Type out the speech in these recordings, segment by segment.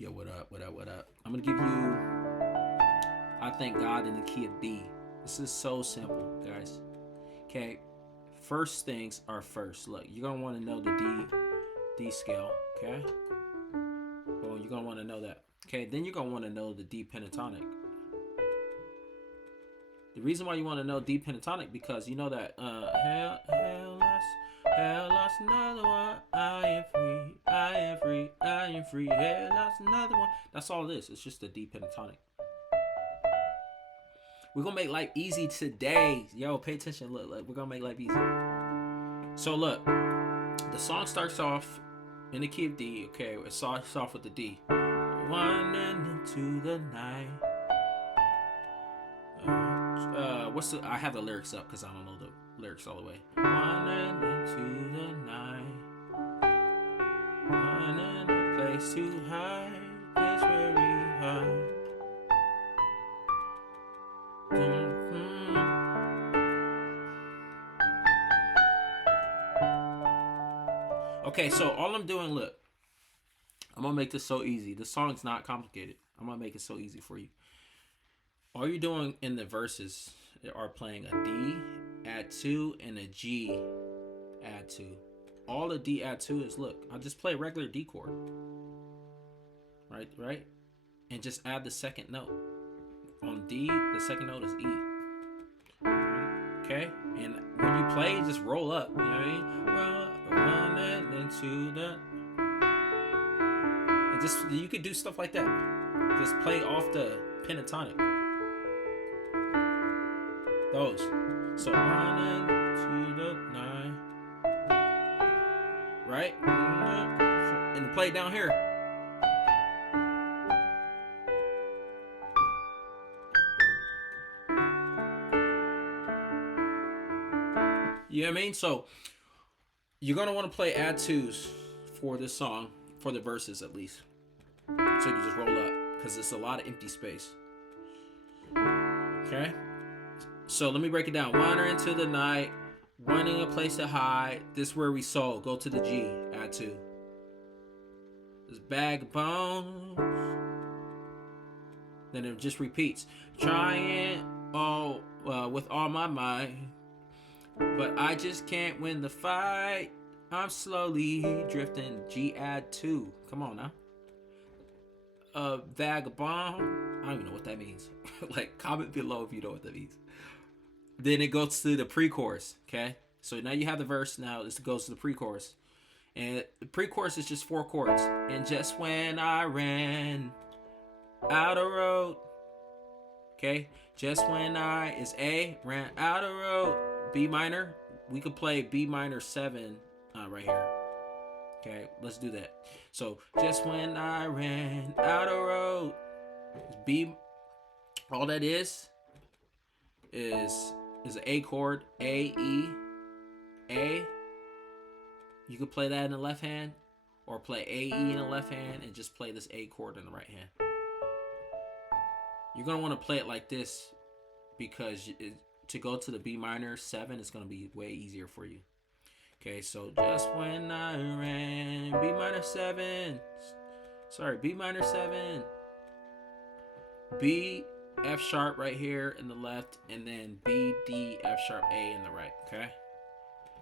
Yo, what up? What up? What up? I'm gonna give you I Thank God in the key of D. This is so simple, guys. Okay, first things are first. Look, you're gonna want to know the D scale. Okay, well, you're gonna want to know that. Okay, then you're gonna want to know the D pentatonic. The reason why you want to know D pentatonic because you know that hell lost another one. I am free, I am free, I am free. Hell lost another one. That's all it is. It's just the D pentatonic. We're gonna make life easy today. Yo, pay attention. Look, we're gonna make life easy. So look, the song starts off in the key of D. Okay, it starts off with the D. Running into the night. I have the lyrics up because I don't know the lyrics all the way. Running into the night. Running a place too high. It's very high. Okay, so all I'm doing, look, I'm gonna make this so easy. The song's not complicated. I'm gonna make it so easy for you. All you're doing in the verses are playing a D, add 2, and a G, add 2. All a D add 2 is, look, I'll just play a regular D chord. Right? And just add the second note. On D, the second note is E. Okay? And when you play, just roll up. You know what I mean? Running into the... And just, you could do stuff like that. Just play off the pentatonic. Those. So running to the night. Right? And play down here. You know what I mean? So you're gonna want to play add 2s for this song, for the verses at least. So you can just roll up because it's a lot of empty space. Okay? So let me break it down. Wander into the night, running a place to hide. This is where we soul. Go to the G, add 2. This bag of bones. Then it just repeats. Trying with all my might, but I just can't win the fight. I'm slowly drifting. G, add 2. Come on now. Vagabond. I don't even know what that means. Like, comment below if you know what that means. Then it goes to the pre-chorus, okay? So now you have the verse. Now this goes to the pre-chorus. And the pre-chorus is just 4 chords. And just when I ran out of road. Okay? Just when I is A, ran out of road. B minor. We could play B minor 7 right here. Okay? Let's do that. So, just when I ran out of road. B. All that is an A chord, A, E, A. You could play that in the left hand, or play A, E in the left hand, and just play this A chord in the right hand. You're going to want to play it like this, because to go to the B minor 7 is going to be way easier for you. Okay, so just when I ran, B minor 7, B minor 7, B, F sharp right here in the left, and then B, D, F sharp, A in the right, okay?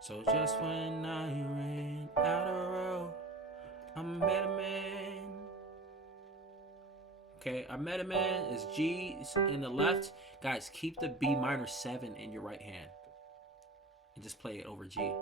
So just when I ran out of road, I met a man. Okay, I met a man is G in the left. Guys, keep the B minor 7 in your right hand. And just play it over G.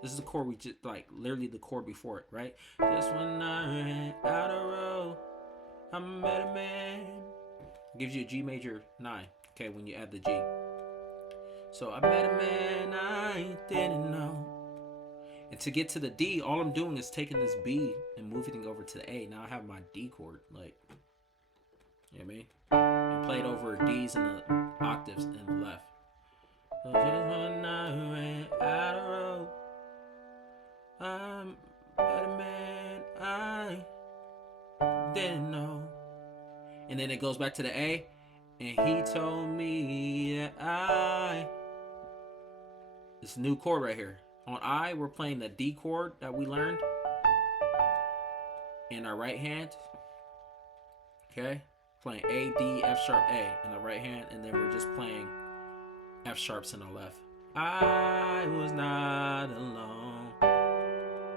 This is the chord we just, like, literally the chord before it, right? Just when I ran out of road, I met a man. Gives you a G major 9, okay, when you add the G. So I met a man I didn't know. And to get to the D, all I'm doing is taking this B and moving it over to the A. Now I have my D chord, like, you know what I mean? And play it over D's and the octaves in the left. So just when I ran out of road, I met a man I didn't know. And then it goes back to the A, and he told me that this new chord right here. On I, we're playing the D chord that we learned in our right hand. Okay, playing A, D, F sharp, A in the right hand, and then we're just playing F sharps in the left. I was not alone.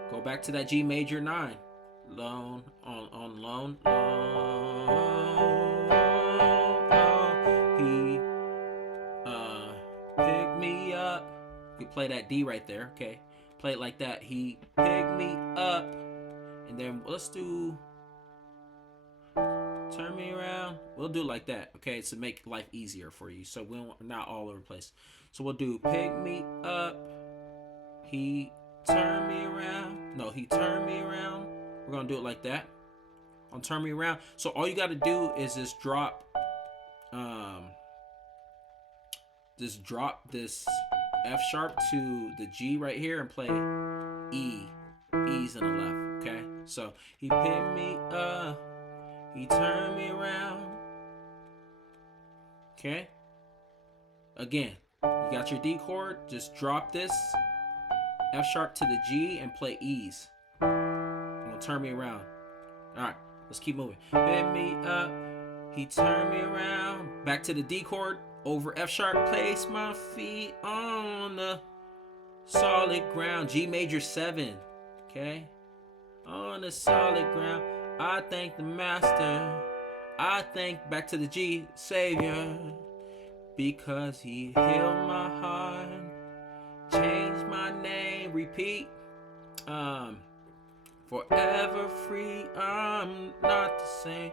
Go back to that G major 9. Lone on lone. He picked me up. You play that D right there, okay? Play it like that. He picked me up. And then let's do turn me around. We'll do it like that, okay? To make life easier for you. So we're not all over the place. So we'll do pick me up. He turned me around. No, he turned me around. We're gonna do it like that. On turn me around. So all you gotta do is just drop this F sharp to the G right here and play E. E's in the left. Okay? So he picked me up. He turned me around. Okay? Again, you got your D chord. Just drop this F sharp to the G and play E's. I'm gonna turn me around. Alright, let's keep moving. Pick me up. He turned me around. Back to the D chord. Over F sharp. Place my feet on the solid ground. G major 7. Okay? On the solid ground. I thank the master. I thank, back to the G, Savior. Because he healed my heart. Changed my name. Repeat. Forever free. I'm not the same.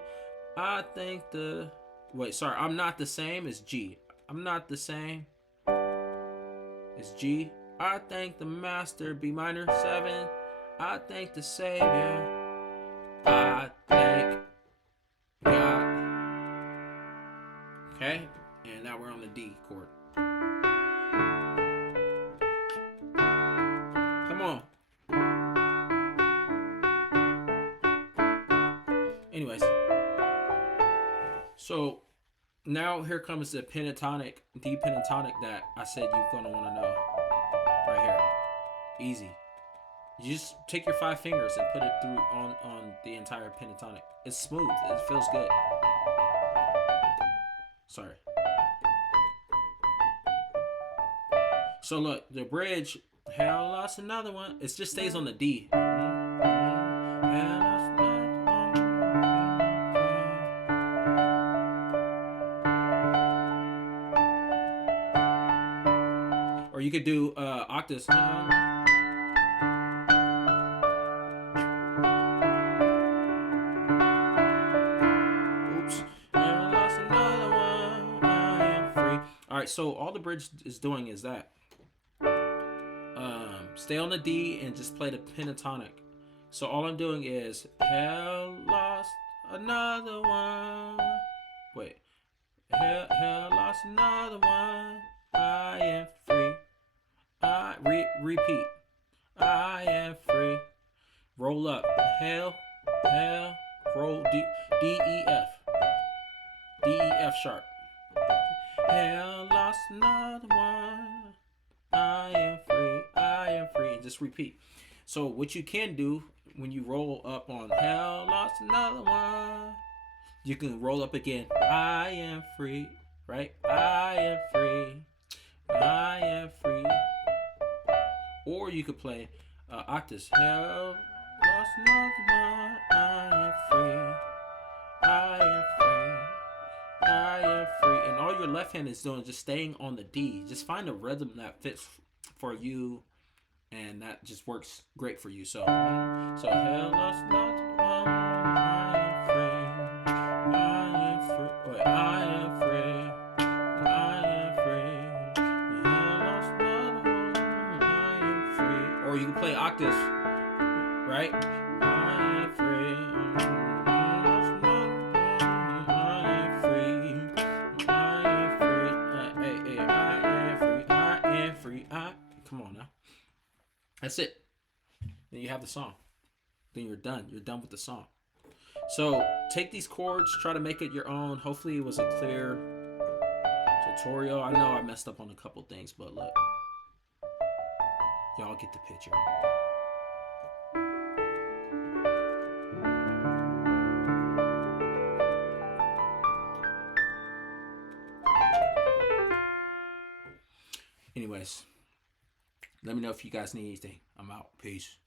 I thank the... Wait, sorry. I'm not the same. It's G. I'm not the same. It's G. I thank the master. B minor 7. I thank the Savior. I thank God. Okay? And now we're on the D chord. Come on. Anyways. So now here comes the pentatonic, D pentatonic that I said you're going to want to know. Right here. Easy. You just take your 5 fingers and put it through on the entire pentatonic. It's smooth. It feels good. Sorry. So look, the bridge, hell lost another one. It just stays on the D. Or you could do octaves. Alright, so all the bridge is doing is that. Stay on the D and just play the pentatonic. So all I'm doing is hell lost another one. Wait. Hell lost another one. I am free. Repeat. I am free. Roll up. Hell, roll D, E, F. D, E, F sharp. Hell lost another one. I am free. I am free. And just repeat. So what you can do when you roll up on hell lost another one, you can roll up again. I am free. Right? I am free. I am free. Or you could play octaves. Hell lost another one. I am free. I am free. I am free. And all your left hand is doing is just staying on the D. Just find a rhythm that fits for you, and that just works great for you. So hell lost another one. I am free. I am free. Wait, I am free. I am free. Hell lost another one. I am free. Or you can play octaves, right? I am free. Come on now. That's it. Then you have the song. Then you're done. You're done with the song. So take these chords, try to make it your own. Hopefully it was a clear tutorial. I know I messed up on a couple things, but look. Y'all get the picture. Anyways, let me know if you guys need anything. I'm out. Peace.